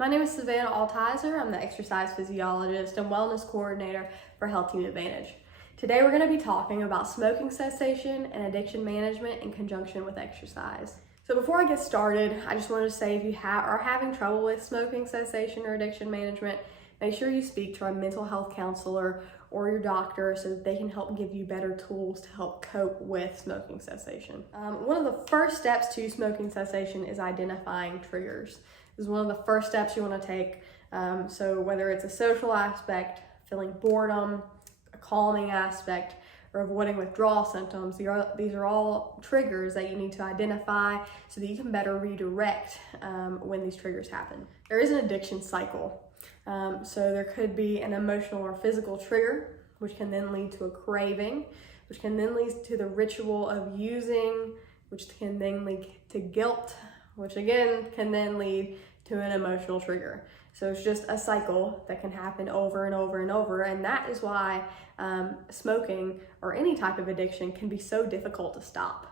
My name is Savanna. I'm the exercise physiologist and wellness coordinator for HealthTeam Advantage. Today we're going to be talking about smoking cessation and addiction management in conjunction with exercise. So before I get started, I just wanted to say if you are having trouble with smoking cessation or addiction management, make sure you speak to a mental health counselor or your doctor so that they can help give you better tools to help cope with smoking cessation. One of the first steps to smoking cessation is identifying triggers. This is one of the first steps you want to take. So whether it's a social aspect, feeling boredom, a calming aspect, or avoiding withdrawal symptoms, these are all triggers that you need to identify so that you can better redirect when these triggers happen. There is an addiction cycle. So there could be an emotional or physical trigger, which can then lead to a craving, which can then lead to the ritual of using, which can then lead to guilt, which again can then lead to an emotional trigger. So it's just a cycle that can happen over and over and over, and that is why smoking or any type of addiction can be so difficult to stop.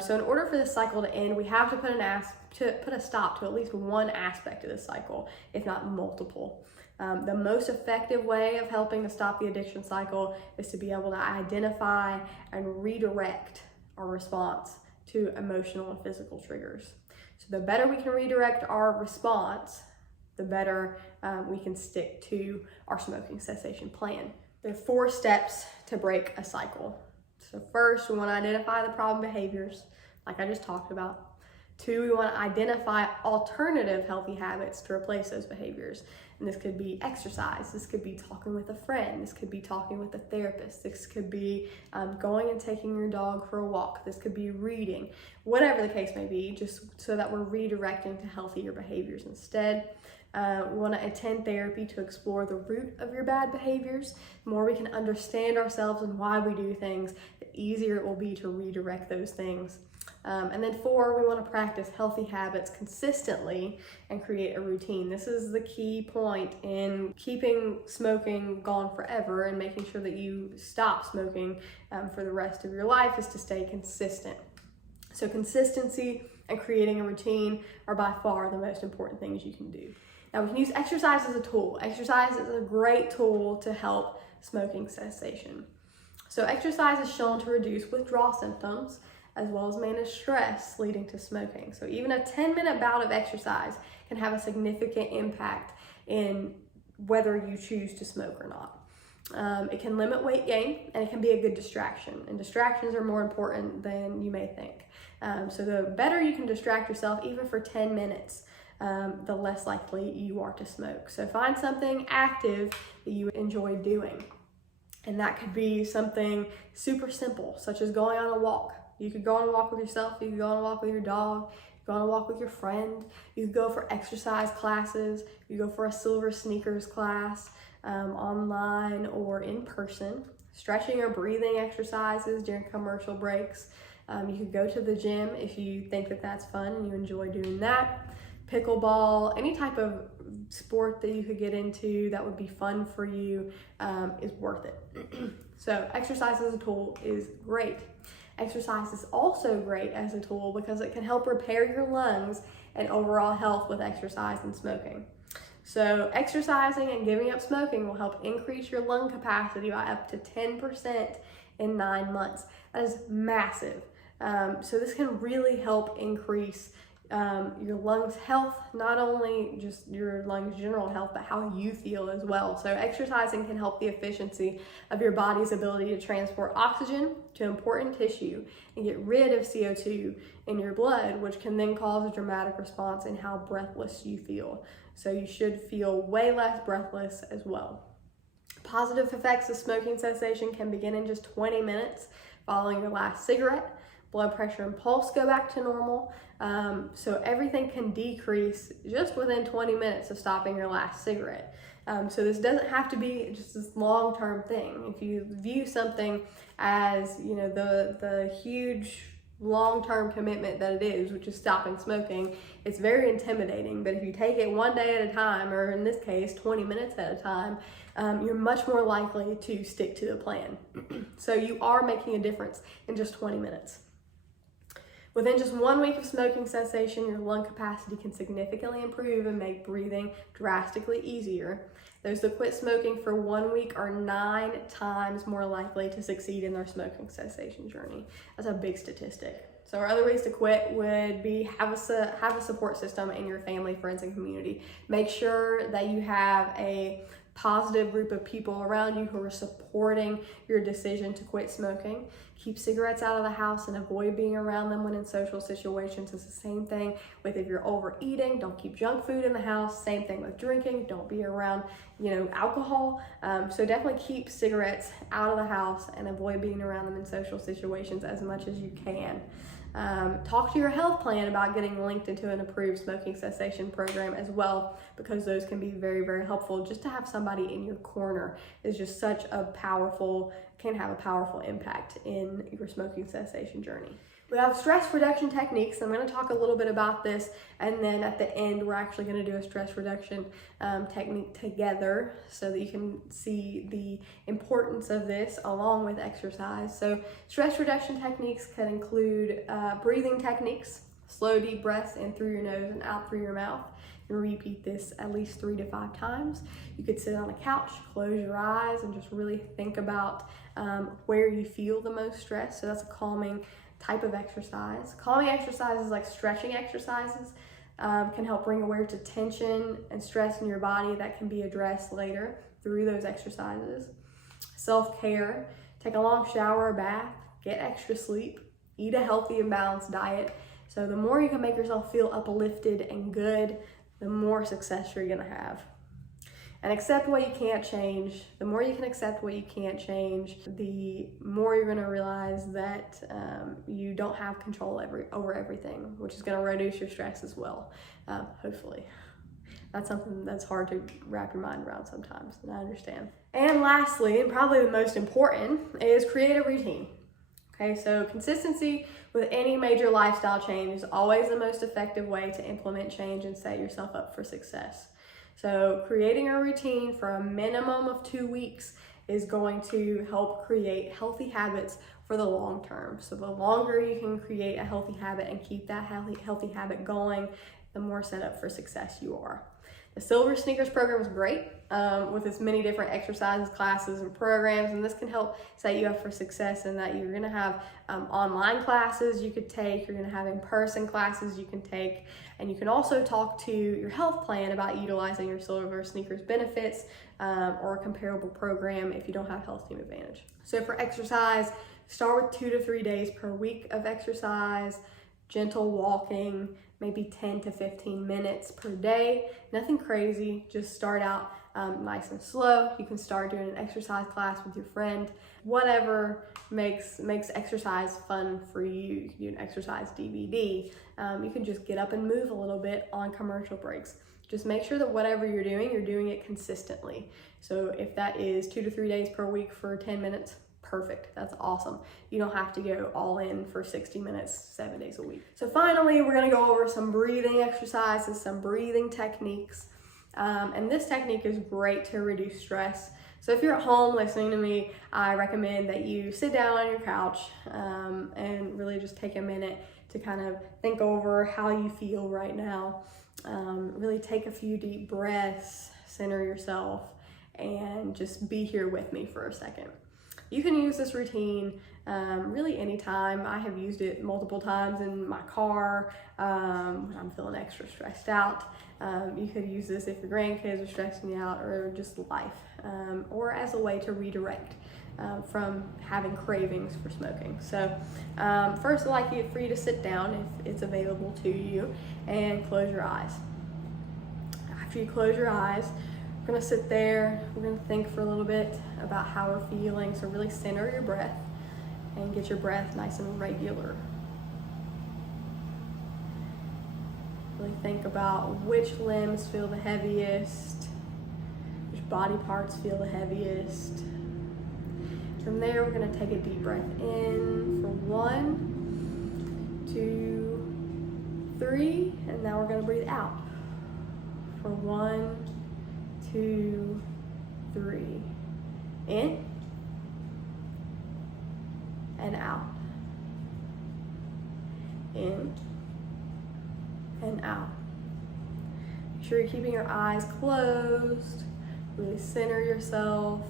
So in order for this cycle to end, we have to put a stop to at least one aspect of this cycle, if not multiple. The most effective way of helping to stop the addiction cycle is to be able to identify and redirect our response to emotional and physical triggers. So the better we can redirect our response, the better we can stick to our smoking cessation plan. There are 4 steps to break a cycle. So first, we want to identify the problem behaviors, like I just talked about. 2, we want to identify alternative healthy habits to replace those behaviors. And this could be exercise, this could be talking with a friend, this could be talking with a therapist, this could be going and taking your dog for a walk, this could be reading, whatever the case may be, just so that we're redirecting to healthier behaviors instead. We want to attend therapy to explore the root of your bad behaviors. The more we can understand ourselves and why we do things, the easier it will be to redirect those things. And then 4, we want to practice healthy habits consistently and create a routine. This is the key point in keeping smoking gone forever and making sure that you stop smoking for the rest of your life is to stay consistent. So consistency and creating a routine are by far the most important things you can do. Now we can use exercise as a tool. Exercise is a great tool to help smoking cessation. So exercise is shown to reduce withdrawal symptoms as well as manage stress leading to smoking. So even a 10-minute bout of exercise can have a significant impact in whether you choose to smoke or not. It can limit weight gain and it can be a good distraction, and distractions are more important than you may think. So the better you can distract yourself, even for 10 minutes, the less likely you are to smoke. So find something active that you enjoy doing. And that could be something super simple, such as going on a walk. You could go on a walk with yourself, you could go on a walk with your dog, you could go on a walk with your friend, you could go for exercise classes, you go for a silver sneakers class, online or in person, stretching or breathing exercises during commercial breaks. You could go to the gym if you think that that's fun and you enjoy doing that. Pickleball, any type of sport that you could get into that would be fun for you is worth it. So exercise as a tool is great. Exercise is also great as a tool because it can help repair your lungs and overall health with exercise and smoking. So exercising and giving up smoking will help increase your lung capacity by up to 10% in 9 months. That is massive. So this can really help increase your lungs health, not only just your lungs general health, but how you feel as well. So exercising can help the efficiency of your body's ability to transport oxygen to important tissue and get rid of CO2 in your blood, which can then cause a dramatic response in how breathless you feel. So you should feel way less breathless as well. Positive effects of smoking cessation can begin in just 20 minutes following your last cigarette. Blood pressure and pulse go back to normal. So everything can decrease just within 20 minutes of stopping your last cigarette. So this doesn't have to be just this long-term thing. If you view something as, the huge long-term commitment that it is, which is stopping smoking, it's very intimidating. But if you take it one day at a time, or in this case, 20 minutes at a time, you're much more likely to stick to the plan. So you are making a difference in just 20 minutes. Within just 1 week of smoking cessation, your lung capacity can significantly improve and make breathing drastically easier. Those that quit smoking for 1 week are 9 times more likely to succeed in their smoking cessation journey. That's a big statistic. So our other ways to quit would be have a support system in your family, friends, and community. Make sure that you have a positive group of people around you who are supporting your decision to quit smoking. Keep cigarettes out of the house and avoid being around them when in social situations. It's the same thing with if you're overeating, don't keep junk food in the house. Same thing with drinking, don't be around, alcohol. So definitely keep cigarettes out of the house and avoid being around them in social situations as much as you can. Talk to your health plan about getting linked into an approved smoking cessation program as well, because those can be very, very helpful. Just to have somebody in your corner is just can have a powerful impact in your smoking cessation journey. We have stress reduction techniques. I'm going to talk a little bit about this, and then at the end we're actually going to do a stress reduction technique together so that you can see the importance of this along with exercise. So stress reduction techniques can include breathing techniques, slow deep breaths in through your nose and out through your mouth. You repeat this at least 3 to 5 times. You could sit on a couch, close your eyes, and just really think about where you feel the most stress. So that's a calming type of exercise. Calming exercises like stretching exercises can help bring awareness to tension and stress in your body that can be addressed later through those exercises. Self-care, take a long shower or bath, get extra sleep, eat a healthy and balanced diet. So the more you can make yourself feel uplifted and good, the more success you're gonna have. And accept what you can't change. The more you can accept what you can't change, the more you're gonna realize that you don't have control over everything, which is gonna reduce your stress as well, hopefully. That's something that's hard to wrap your mind around sometimes, and I understand. And lastly, and probably the most important, is create a routine. Okay, so consistency with any major lifestyle change is always the most effective way to implement change and set yourself up for success. So creating a routine for a minimum of 2 weeks is going to help create healthy habits for the long term. So the longer you can create a healthy habit and keep that healthy habit going, the more set up for success you are. The Silver Sneakers program is great with its many different exercises, classes, and programs, and this can help set you up for success in that you're going to have online classes you could take, you're going to have in-person classes you can take, and you can also talk to your health plan about utilizing your Silver Sneakers benefits or a comparable program if you don't have HealthTeam Advantage. So for exercise, start with 2 to 3 days per week of exercise, gentle walking, maybe 10 to 15 minutes per day. Nothing crazy, just start out nice and slow. You can start doing an exercise class with your friend. Whatever makes exercise fun for you. You can do an exercise DVD. You can just get up and move a little bit on commercial breaks. Just make sure that whatever you're doing it consistently. So if that is 2 to 3 days per week for 10 minutes, perfect. That's awesome. You don't have to go all in for 60 minutes, 7 days a week. So finally, we're gonna go over some breathing exercises, some breathing techniques. And this technique is great to reduce stress. So if you're at home listening to me, I recommend that you sit down on your couch and really just take a minute to kind of think over how you feel right now. Really take a few deep breaths, center yourself, and just be here with me for a second. You can use this routine really anytime. I have used it multiple times in my car when I'm feeling extra stressed out. You could use this if your grandkids are stressing you out, or just life, or as a way to redirect from having cravings for smoking. So first, I'd like for you to sit down if it's available to you and close your eyes. After you close your eyes, we're gonna sit there, we're gonna think for a little bit about how we're feeling. So really center your breath and get your breath nice and regular. Really think about which limbs feel the heaviest, which body parts feel the heaviest. From there, we're gonna take a deep breath in for 1, 2, 3, and now we're gonna breathe out for 1, 2, 3. In and out. In and out. Make sure you're keeping your eyes closed. Really center yourself.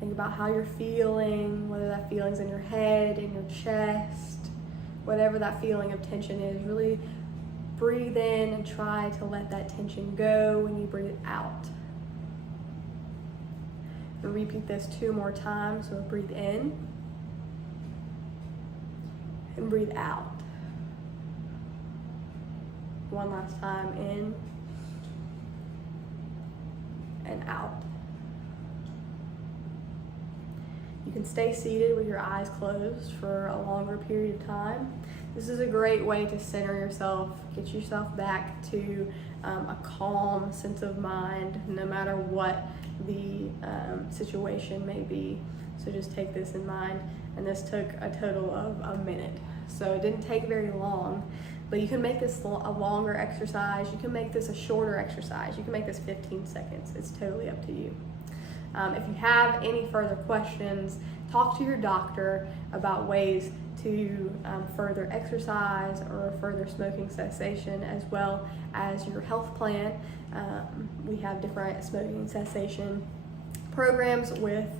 Think about how you're feeling, whether that feeling's in your head, in your chest, whatever that feeling of tension is. Really breathe in and try to let that tension go when you breathe out. And repeat this 2 more times. So breathe in and breathe out. One last time, in and out. You can stay seated with your eyes closed for a longer period of time. This is a great way to center yourself, get yourself back to a calm sense of mind, no matter what the situation may be. So just take this in mind. And this took a total of a minute. So it didn't take very long, but you can make this a longer exercise. You can make this a shorter exercise. You can make this 15 seconds. It's totally up to you. If you have any further questions, talk to your doctor about ways to further exercise or further smoking cessation, as well as your health plan. We have different smoking cessation programs with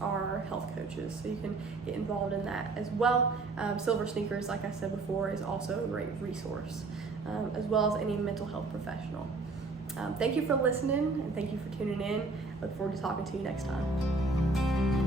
our health coaches, so you can get involved in that as well. Silver Sneakers, like I said before, is also a great resource, as well as any mental health professional. Thank you for listening, and thank you for tuning in. Look forward to talking to you next time.